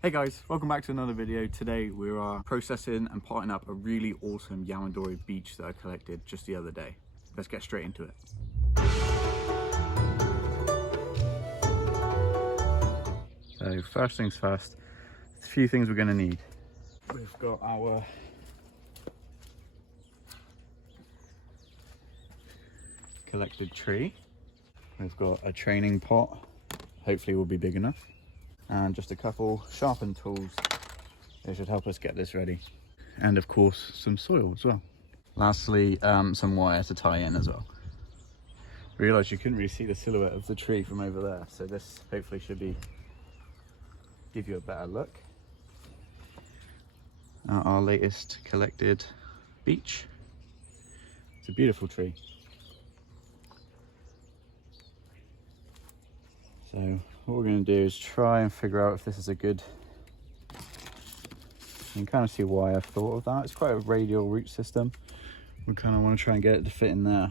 Hey guys, welcome back to another video. Today we are processing and potting up a really awesome Yamadori Beech that I collected just the other day. Let's get straight into it. So first things first, there's a few things we're going to need. We've got our collected tree. We've got a training pot, hopefully will be big enough. And just a couple sharpened tools. They should help us get this ready. And of course, some soil as well. Lastly, some wire to tie in as well. Realised you couldn't really see the silhouette of the tree from over there, so this hopefully should give you a better look. Our latest collected beech. It's a beautiful tree. So what we're going to do is try and figure out if this is a good, you can kind of see why I've thought of that. It's quite a radial root system. We kind of want to try and get it to fit in there.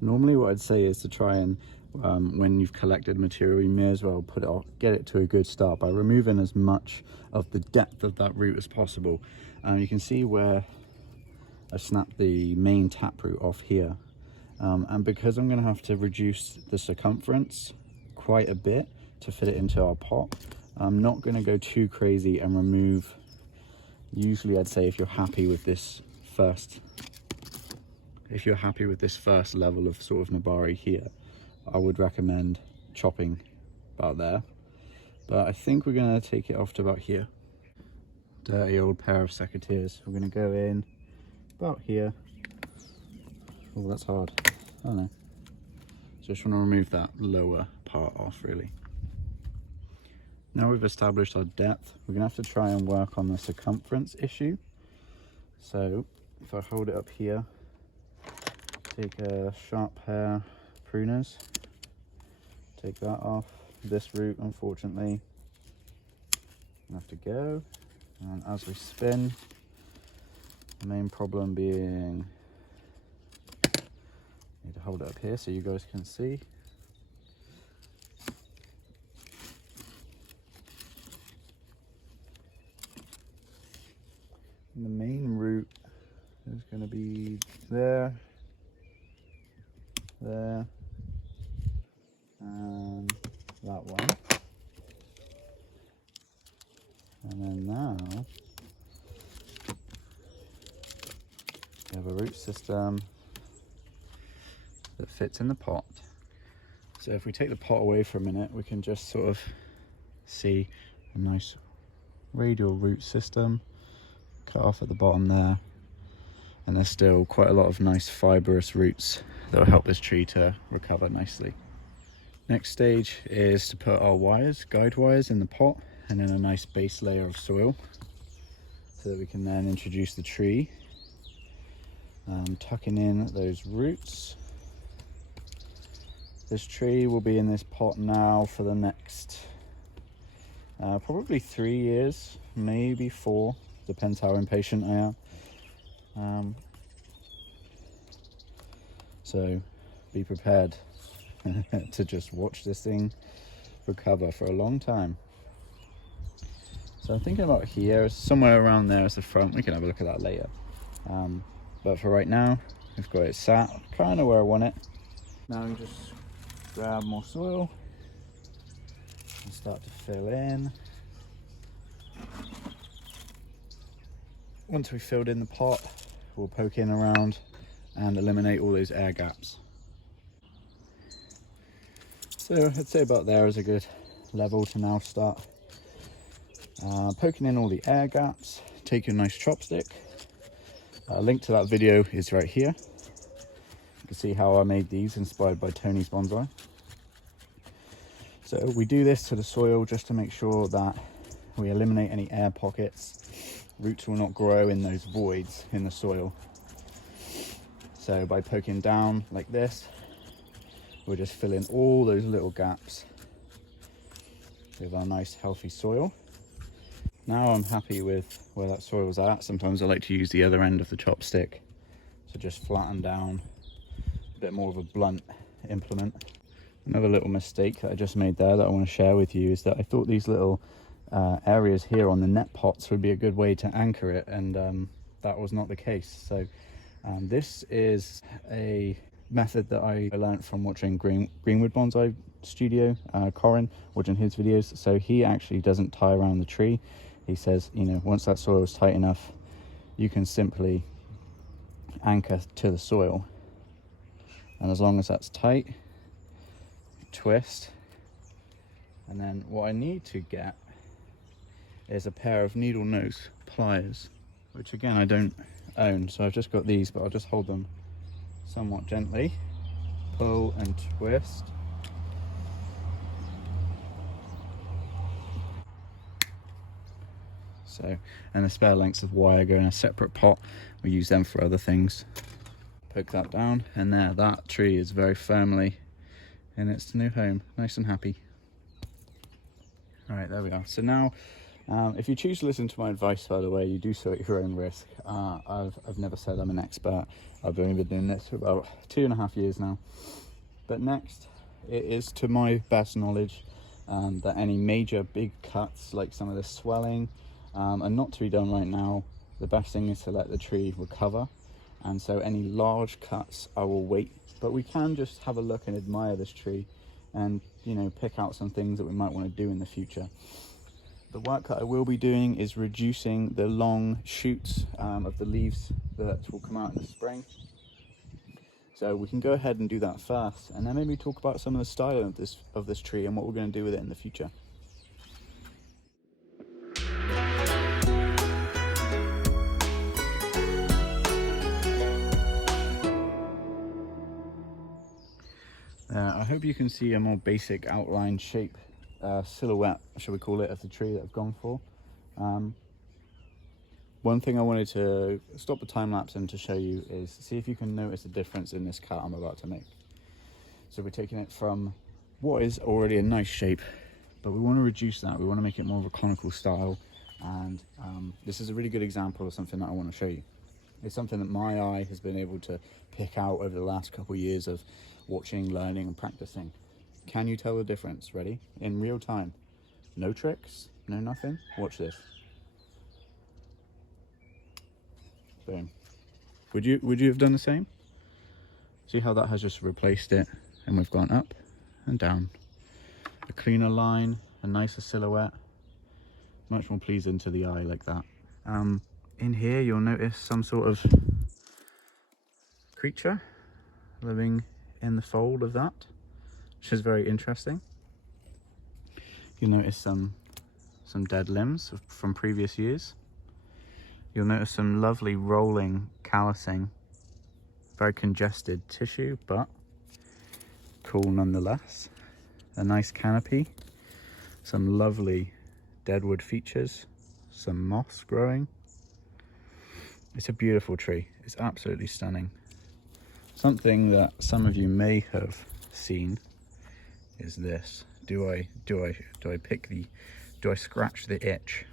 Normally what I'd say is to try and, when you've collected material, you may as well get it to a good start by removing as much of the depth of that root as possible. You can see where I snapped the main taproot off here. And because I'm going to have to reduce the circumference quite a bit to fit it into our pot, I'm not going to go too crazy and remove. Usually I'd say if you're happy with this first level of sort of nabari here, I would recommend chopping about there, but I think we're going to take it off to about here. Dirty old pair of secateurs. We're going to go in about here. Oh, that's hard. I don't know. So just want to remove that lower part off really. Now we've established our depth, we're going to have to try and work on the circumference issue. So if I hold it up here, take a sharp pair of pruners, take that off. This root, unfortunately, will have to go. And as we spin, the main problem being, I need to hold it up here so you guys can see. And the main root is going to be there, there, and that one. And then now we have a root system that fits in the pot. So if we take the pot away for a minute, we can just sort of see a nice radial root system cut off at the bottom there, and there's still quite a lot of nice fibrous roots that will help this tree to recover nicely. Next stage is to put our wires, guide wires, in the pot and in a nice base layer of soil so that we can then introduce the tree, tucking in those roots. This tree will be in this pot now for the next probably 3 years, maybe 4. Depends how impatient I am. So be prepared to just watch this thing recover for a long time. So I'm thinking about here, somewhere around there as the front. We can have a look at that later. But for right now, we've got it sat kind of where I want it. Now we just grab more soil and start to fill in. Once we've filled in the pot, we'll poke in around and eliminate all those air gaps. So I'd say about there is a good level to now start poking in all the air gaps. Take your nice chopstick. A link to that video is right here. You can see how I made these, inspired by Tony's Bonsai. So we do this to the soil just to make sure that we eliminate any air pockets. Roots will not grow in those voids in the soil. So by poking down like this, we'll just fill in all those little gaps with our nice healthy soil. Now I'm happy with where that soil's at. Sometimes I like to use the other end of the chopstick to just flatten down a bit more of a blunt implement. Another little mistake that I just made there that I want to share with you is that I thought these little areas here on the net pots would be a good way to anchor it, and that was not the case. So this is a method that I learned from watching Greenwood Bonsai Studio, Corin, watching his videos. So he actually doesn't tie around the tree. He says, you know, once that soil is tight enough, you can simply anchor to the soil, and as long as that's tight, twist. And then what I need to get is a pair of needle nose pliers, which again I don't own, so I've just got these, but I'll just hold them somewhat gently, pull and twist. So, and the spare lengths of wire go in a separate pot. We use them for other things. Poke that down, and there, that tree is very firmly in its new home, nice and happy. All right, there we are. So now, if you choose to listen to my advice, by the way, you do so at your own risk. I've never said I'm an expert. I've only been doing this for about 2.5 years now. But next, it is to my best knowledge that any major big cuts, like some of the swelling, are not to be done right now. The best thing is to let the tree recover, and so any large cuts I will wait, but we can just have a look and admire this tree and, you know, pick out some things that we might want to do in the future. The work that I will be doing is reducing the long shoots of the leaves that will come out in the spring. So we can go ahead and do that first, and then maybe talk about some of the style of this tree and what we're going to do with it in the future. I hope you can see a more basic outline shape, silhouette, shall we call it, of the tree that I've gone for. One thing I wanted to stop the time lapse and to show you is see if you can notice a difference in this cut I'm about to make. So we're taking it from what is already a nice shape, but we want to reduce that. We want to make it more of a conical style, and this is a really good example of something that I want to show you. It's something that my eye has been able to pick out over the last couple of years of watching, learning and practicing. Can you tell the difference? Ready? In real time. No tricks, no nothing. Watch this. Boom. Would you have done the same? See how that has just replaced it, and we've gone up and down. A cleaner line, a nicer silhouette, much more pleasing to the eye like that. In here you'll notice some sort of creature living in the fold of that, which is very interesting. You'll notice some dead limbs from previous years. You'll notice some lovely rolling callousing, very congested tissue, but cool nonetheless. A nice canopy, some lovely deadwood features, some moss growing. It's a beautiful tree. It's absolutely stunning. Something that some of you may have seen is this. Do I scratch the itch?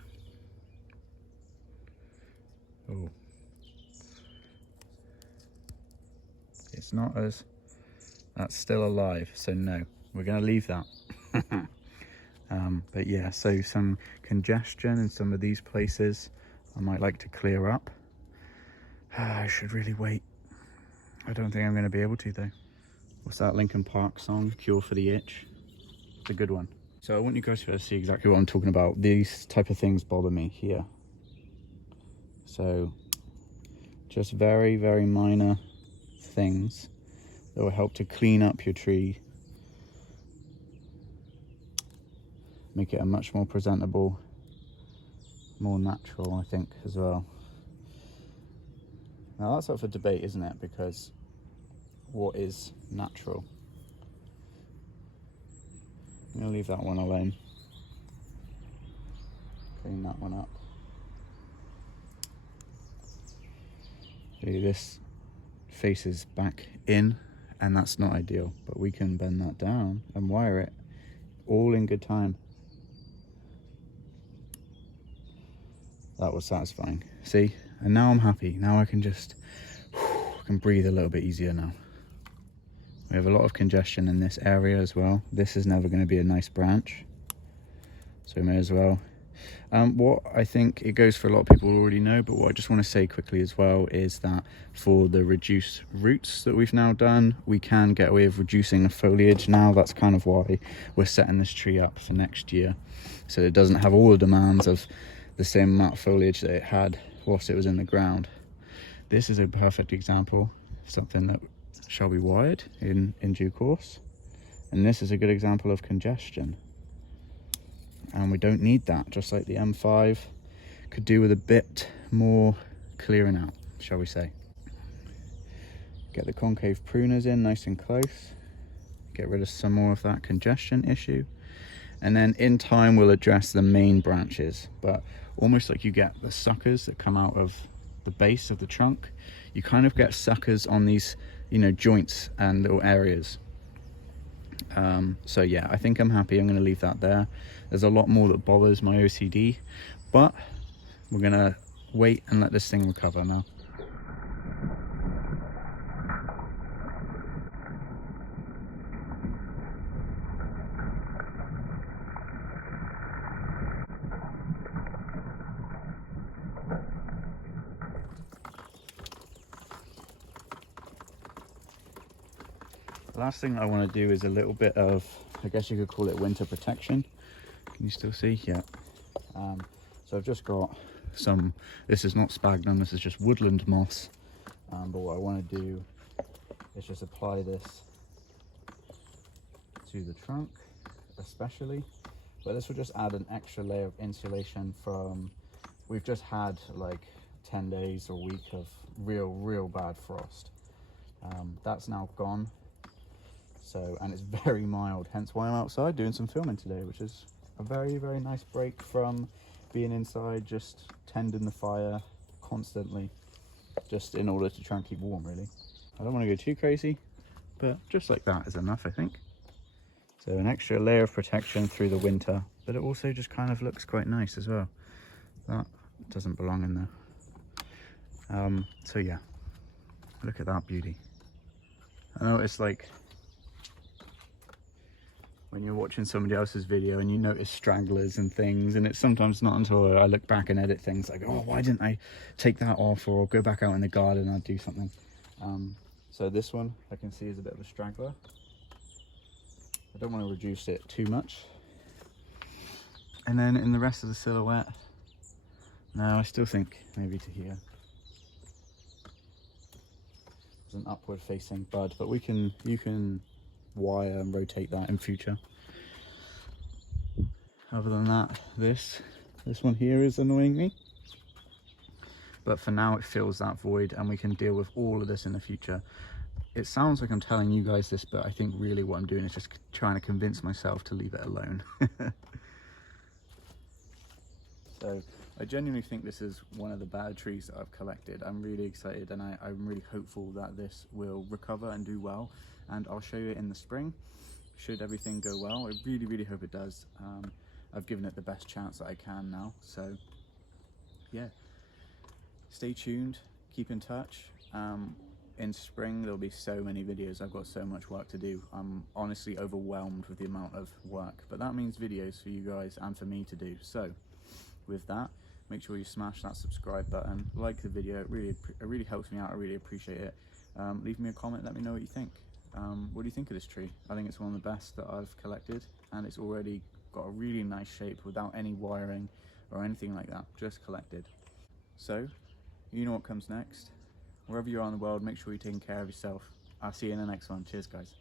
Oh, it's not as, that's still alive, so no, we're going to leave that. But yeah, so some congestion in some of these places I might like to clear up. I should really wait. I don't think I'm going to be able to though. What's that Linkin Park song, Cure for the Itch? It's a good one. So I want you guys to see exactly what I'm talking about. These type of things bother me here. So just very, very minor things that will help to clean up your tree, make it a much more presentable, more natural, I think, as well. Now that's up for debate, isn't it? Because what is natural? I'm going to leave that one alone. Clean that one up. See, this faces back in, and that's not ideal, but we can bend that down and wire it all in good time. That was satisfying. See, and now I'm happy. Now I can just I can breathe a little bit easier now. We have a lot of congestion in this area as well. This is never going to be a nice branch, so we may as well What I think it goes for a lot of people already know, but what I just want to say quickly as well is that for the reduced roots that we've now done, we can get away with reducing the foliage now. That's kind of why we're setting this tree up for next year, so it doesn't have all the demands of the same amount of foliage that it had whilst it was in the ground. This is a perfect example of something that shall be wired in due course, and this is a good example of congestion. And we don't need that, just like the M5 could do with a bit more clearing out, shall we say. Get the concave pruners in nice and close, get rid of some more of that congestion issue, and then in time we'll address the main branches. But almost like you get the suckers that come out of the base of the trunk, you kind of get suckers on these, you know, joints and little areas. So yeah, I think I'm happy. I'm going to leave that there. There's a lot more that bothers my OCD, but we're going to wait and let this thing recover now. The last thing I want to do is a little bit of, I guess you could call it winter protection. Can you still see? Yeah. So I've just got some, this is not sphagnum, this is just woodland moss. But what I want to do is just apply this to the trunk especially. But this will just add an extra layer of insulation from, we've just had like 10 days or a week of real bad frost. That's now gone. So, and it's very mild, hence why I'm outside doing some filming today, which is a very nice break from being inside just tending the fire constantly, just in order to try and keep warm really. I don't want to go too crazy, but just like that is enough, I think. So an extra layer of protection through the winter, but it also just kind of looks quite nice as well. That doesn't belong in there. So yeah, look at that beauty. I know it's like when you're watching somebody else's video and you notice stragglers and things, and it's sometimes not until I look back and edit things like, oh, why didn't I take that off, or go back out in the garden and I'd do something. So this one I can see is a bit of a straggler. I don't want to reduce it too much. And then in the rest of the silhouette, no, I still think maybe to here. There's an upward facing bud, but you can wire and rotate that in future. Other than that, this one here is annoying me, but for now it fills that void and we can deal with all of this in the future. It sounds like I'm telling you guys this, but I think really what I'm doing is just trying to convince myself to leave it alone. So I genuinely think this is one of the better trees that I've collected. I'm really excited, and I'm really hopeful that this will recover and do well, and I'll show you in the spring should everything go well. I really hope it does. I've given it the best chance that I can now, so yeah, stay tuned, keep in touch. In spring there'll be so many videos. I've got so much work to do. I'm honestly overwhelmed with the amount of work, but that means videos for you guys and for me to do. So with that, make sure you smash that subscribe button, like the video. It really helps me out. I really appreciate it. Leave me a comment, let me know what you think. What do you think of this tree? I think it's one of the best that I've collected, and it's already got a really nice shape without any wiring or anything like that, just collected. So you know what comes next. Wherever you are in the world, make sure you're taking care of yourself. I'll see you in the next one. Cheers guys.